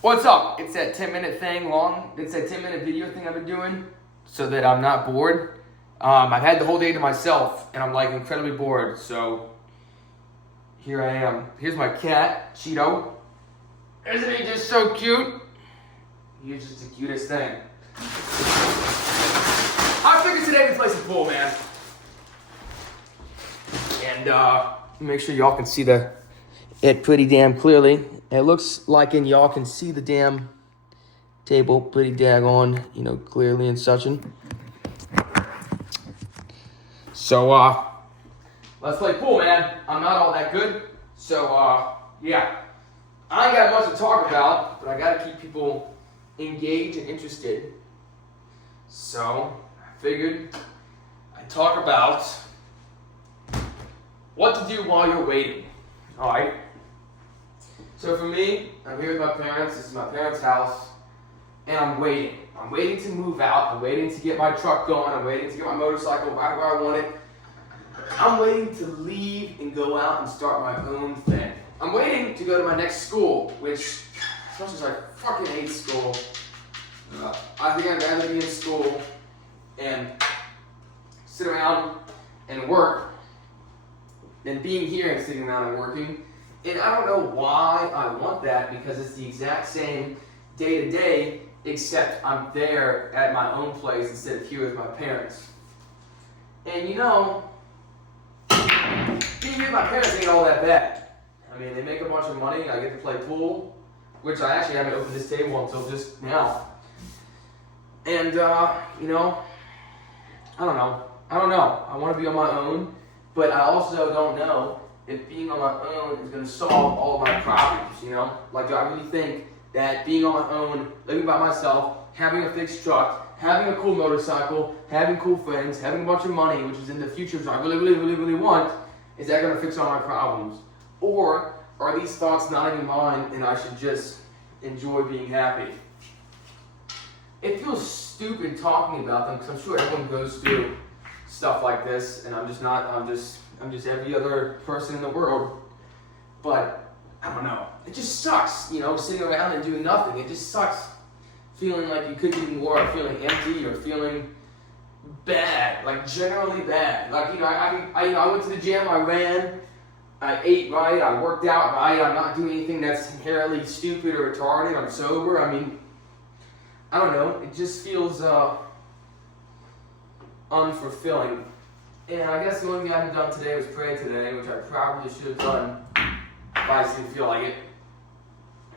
What's up? It's that 10-minute thing long. It's that 10-minute video thing I've been doing so that I'm not bored. I've had the whole day to myself and I'm like incredibly bored. So here I am. Here's my cat, Cheeto. Isn't he just so cute? He's just the cutest thing. I figured today we'd play some pool, man. And make sure y'all can see it pretty damn clearly. It looks like y'all can see the damn table pretty daggone, clearly and such. So, let's play pool, man. I'm not all that good. So, yeah. I ain't got much to talk about, but I gotta keep people engaged and interested. So, I figured I'd talk about what to do while you're waiting. Alright? So for me, I'm here with my parents. This is my parents' house. And I'm waiting. I'm waiting to move out. I'm waiting to get my truck going. I'm waiting to get my motorcycle right where I want it. I'm waiting to leave and go out and start my own thing. I'm waiting to go to my next school, which, as much as I fucking hate school, I think I'd rather be in school and sit around and work than being here and sitting around and working. And I don't know why I want that, because it's the exact same day to day, except I'm there at my own place instead of here with my parents. And being here with my parents ain't all that bad. I mean, they make a bunch of money. I get to play pool, which I actually haven't opened this table until just now. And, I don't know. I want to be on my own, but I also don't know if being on my own is going to solve all of my problems, Like, do I really think that being on my own, living by myself, having a fixed truck, having a cool motorcycle, having cool friends, having a bunch of money, which is in the future, which I really, really, really, really want, is that going to fix all my problems? Or are these thoughts not in mine and I should just enjoy being happy? It feels stupid talking about them because I'm sure everyone goes through stuff like this, and I'm just every other person in the world. But I don't know. It just sucks, sitting around and doing nothing. It just sucks feeling like you could do more, or feeling empty, or feeling bad, like generally bad. Like, I went to the gym, I ran, I ate right, I worked out right, I'm not doing anything that's inherently stupid or retarded, I'm sober. I mean, I don't know, it just feels unfulfilling. And I guess the only thing I haven't done today was pray today, which I probably should have done if I just didn't feel like it,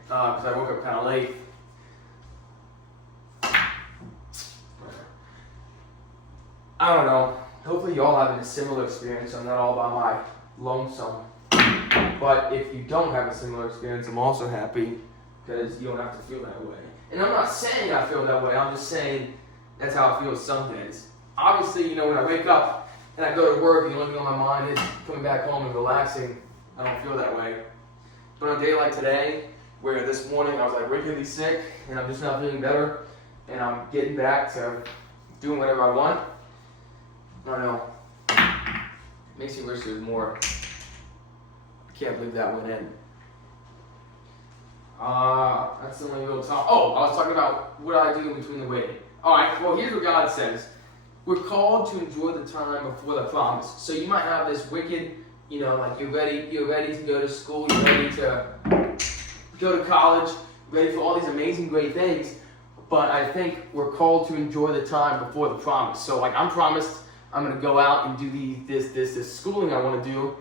because I woke up kind of late. I don't know. Hopefully y'all having a similar experience. I'm not all by my lonesome. But if you don't have a similar experience, I'm also happy, because you don't have to feel that way. And I'm not saying I feel that way. I'm just saying that's how I feel some days. Obviously, when I wake up and I go to work and the only thing on my mind is coming back home and relaxing, I don't feel that way. But on a day like today, where this morning I was like wickedly sick and I'm just not feeling better, and I'm getting back to doing whatever I want, I don't know. It makes me wish there was more. I can't believe that went in. That's the only real talk. Oh, I was talking about what I do in between the waiting. Alright, well, here's what God says. We're called to enjoy the time before the promise. So you might have this wicked, like you're ready to go to school, you're ready to go to college, ready for all these amazing, great things. But I think we're called to enjoy the time before the promise. So like I'm promised I'm going to go out and do this schooling I want to do.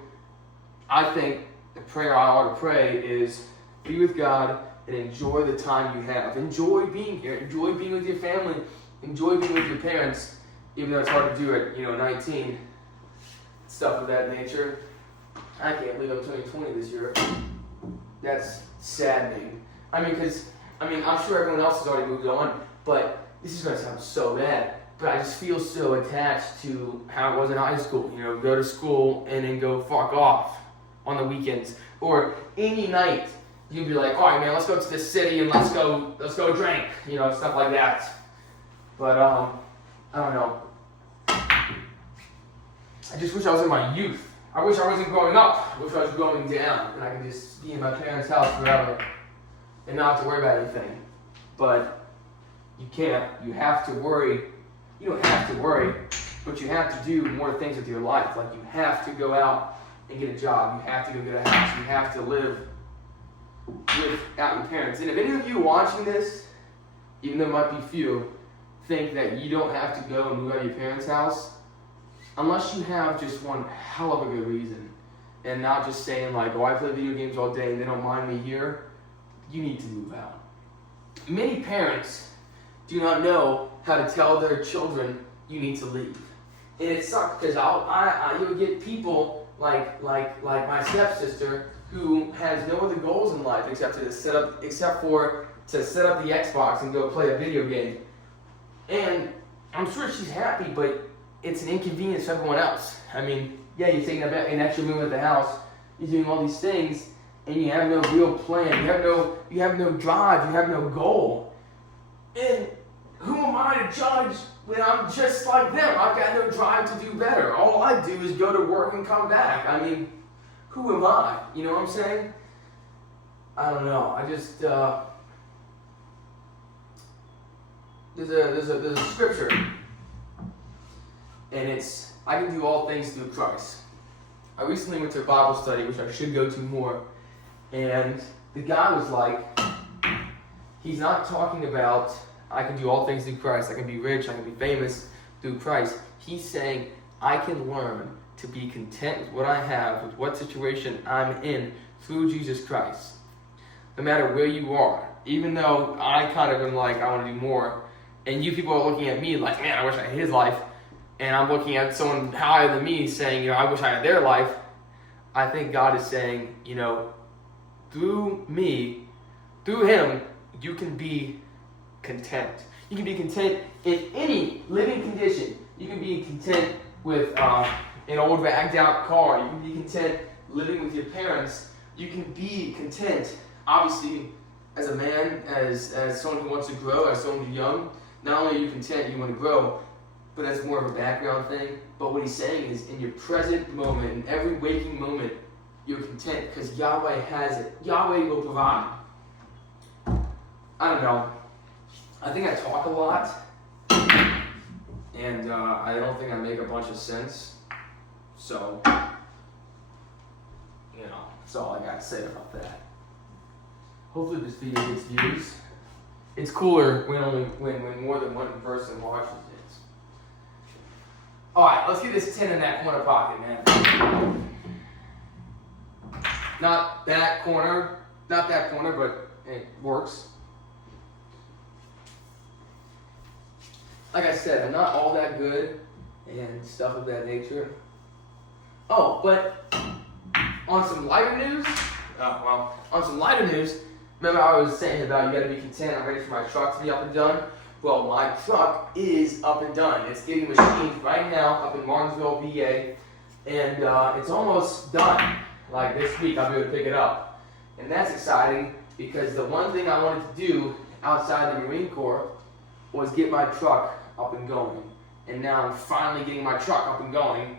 I think the prayer I ought to pray is be with God and enjoy the time you have. Enjoy being here. Enjoy being with your family. Enjoy being with your parents, even though it's hard to do at 19. Stuff of that nature. I can't believe I'm turning 20 this year. That's saddening. I'm sure everyone else has already moved on, but this is going to sound so bad. But I just feel so attached to how it was in high school. Go to school and then go fuck off on the weekends. Or any night, you'd be like, all right, man, let's go to the city and let's go drink. Stuff like that. But, I don't know. I just wish I was in my youth. I wish I wasn't growing up. I wish I was growing down and I could just be in my parents' house forever. and not have to worry about anything. But you can't. You have to worry. You don't have to worry, but you have to do more things with your life. Like you have to go out and get a job. You have to go get a house. You have to live without your parents. And if any of you watching this, even though there might be few, think that you don't have to go and move out of your parents' house, unless you have just one hell of a good reason, and not just saying like, oh, I play video games all day and they don't mind me here, you need to move out. Many parents do not know how to tell their children you need to leave. And it sucks because you'll get people like my stepsister who has no other goals in life except for to set up the Xbox and go play a video game. And I'm sure she's happy, but it's an inconvenience for everyone else. I mean, yeah, you're taking an extra room at the house, you're doing all these things, and you have no real plan. You have no drive. You have no goal. And who am I to judge when I'm just like them? I've got no drive to do better. All I do is go to work and come back. I mean, who am I? You know what I'm saying? I don't know. I just there's a scripture, and it's I can do all things through Christ. I recently went to a Bible study, which I should go to more, and the guy was like, he's not talking about I can do all things through Christ, I can be rich, I can be famous through Christ. He's saying I can learn to be content with what I have, with what situation I'm in through Jesus Christ. No matter where you are, even though I kind of am like, I want to do more, and you people are looking at me like, man, I wish I had his life, and I'm looking at someone higher than me saying, I wish I had their life. I think God is saying, through me, through him, you can be content. You can be content in any living condition. You can be content with an old ragged out car. You can be content living with your parents. You can be content, obviously, as a man, as someone who wants to grow, as someone who's young. Not only are you content, you want to grow, but that's more of a background thing. But what he's saying is, in your present moment, in every waking moment, you're content because Yahweh has it. Yahweh will provide. I don't know. I think I talk a lot, and I don't think I make a bunch of sense. So, that's all I got to say about that. Hopefully this video gets views. It's cooler when more than one person watches it. Alright, let's get this 10 in that corner pocket, man. Not that corner, but it works. Like I said, I'm not all that good and stuff of that nature. Oh, but on some lighter news, remember I was saying about you gotta be content, I'm ready for my truck to be up and done? Well, my truck is up and done. It's getting machined right now up in Martinsville, VA, and it's almost done. Like this week, I'll be able to pick it up. And that's exciting because the one thing I wanted to do outside the Marine Corps was get my truck up and going. And now I'm finally getting my truck up and going.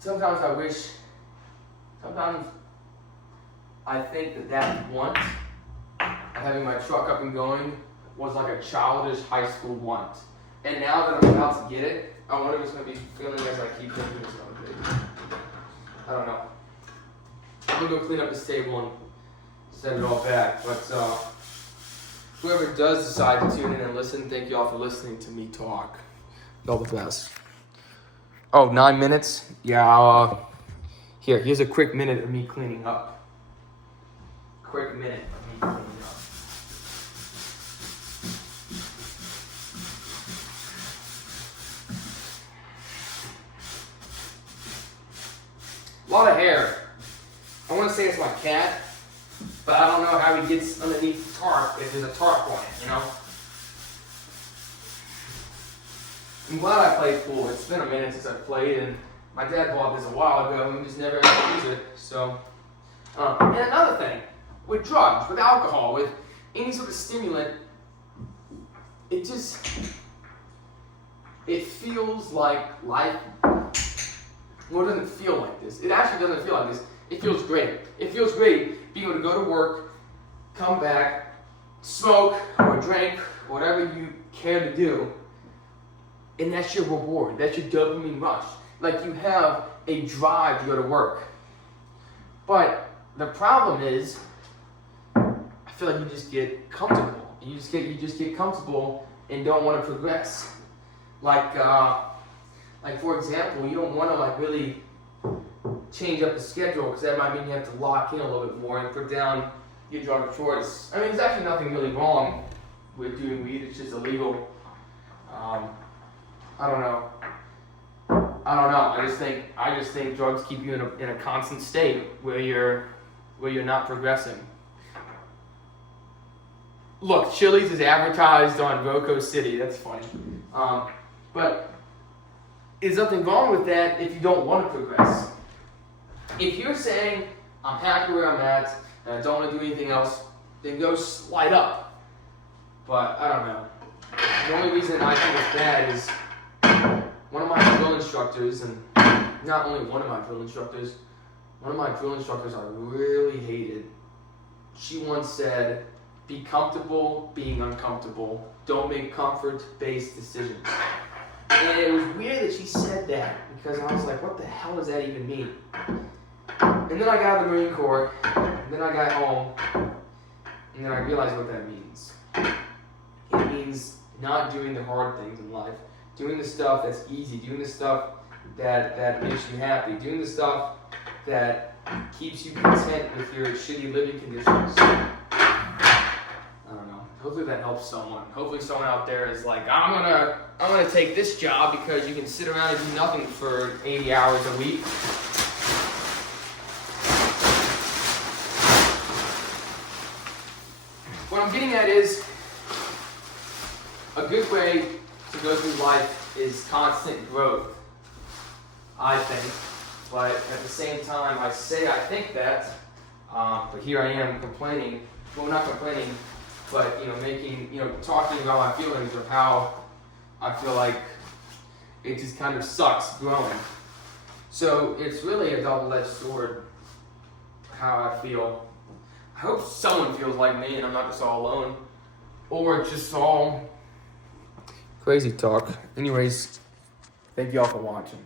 Sometimes I think that want of having my truck up and going was like a childish high school want. And now that I'm about to get it, I wonder if it's going to be feeling as I keep thinking it's going to be. I don't know. I'm going to go clean up this table and set it all back. But whoever does decide to tune in and listen, thank you all for listening to me talk. Y'all the best. Oh, 9 minutes? Yeah, here's a quick minute of me cleaning up. Quick minute of me cleaning up. A lot of hair. I want to say it's my cat, but I don't know how he gets underneath the tarp if there's a tarp on it, I'm glad I played pool. It's been a minute since I played, and my dad bought this a while ago, and we just never had to use it. So, and another thing, with drugs, with alcohol, with any sort of stimulant, it feels like life. Well, it doesn't feel like this. It actually doesn't feel like this. It feels great. It feels great being able to go to work come back, smoke or drink, whatever you care to do, and that's your reward. That's your dopamine rush. Like you have a drive to go to work. But the problem is, I feel like you just get comfortable. You just get comfortable and don't want to progress. Like for example, you don't want to like really change up the schedule because that might mean you have to lock in a little bit more and put down your drug of choice. I mean, there's actually nothing really wrong with doing weed. It's just illegal. I don't know. I just think drugs keep you in a constant state where you're not progressing. Look, Chili's is advertised on Voco City. That's funny. But there's nothing wrong with that if you don't want to progress. If you're saying, I'm happy where I'm at, and I don't want to do anything else, then go slide up. But I don't know. The only reason I think it's bad is one of my drill instructors, and not only one of my drill instructors I really hated. She once said, be comfortable being uncomfortable. Don't make comfort-based decisions. And it was weird that she said that because I was like, what the hell does that even mean? And then I got out of the Marine Corps, and then I got home, and then I realized what that means. It means not doing the hard things in life, doing the stuff that's easy, doing the stuff that makes you happy, doing the stuff that keeps you content with your shitty living conditions. I don't know. Hopefully that helps someone. Hopefully someone out there is like, I'm gonna take this job because you can sit around and do nothing for 80 hours a week. What I'm getting at is a good way to go through life is constant growth, I think. But at the same time, I think that, but here I am complaining. Well, not complaining, but talking about my feelings of how I feel like it just kind of sucks growing. So it's really a double-edged sword. How I feel. I hope someone feels like me, and I'm not just all alone, or just all crazy talk. Anyways, thank y'all for watching.